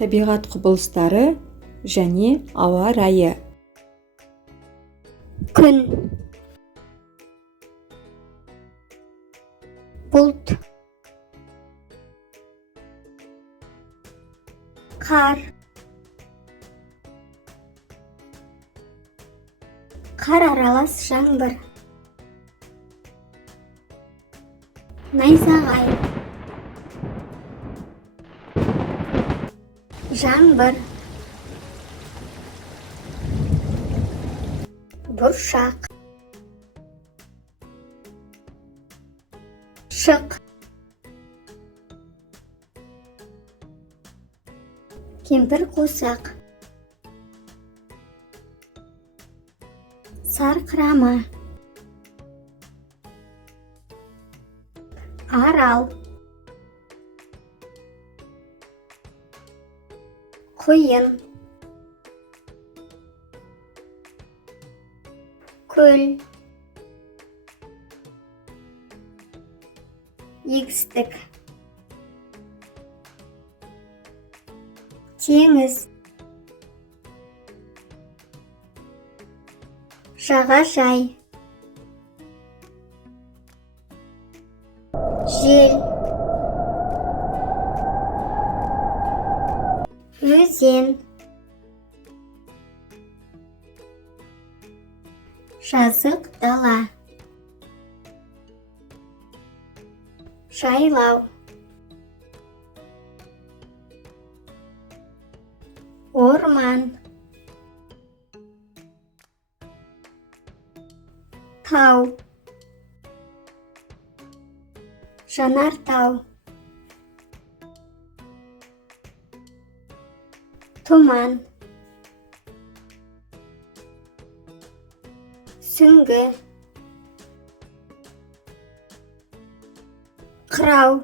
табиғат құбылыстары және ауа райы. Күн, бұлт, қар, қар аралас жаңбыр, найзағай, жаңбыр, бұршақ, шық, кемпір қосақ, сарқырама, арал, құйын, көл, егістік, теңіз, жағажай, жел, өзен, жазық дала, жайлау, орман, тау, жанартау, тұман, сүңгі, қырау,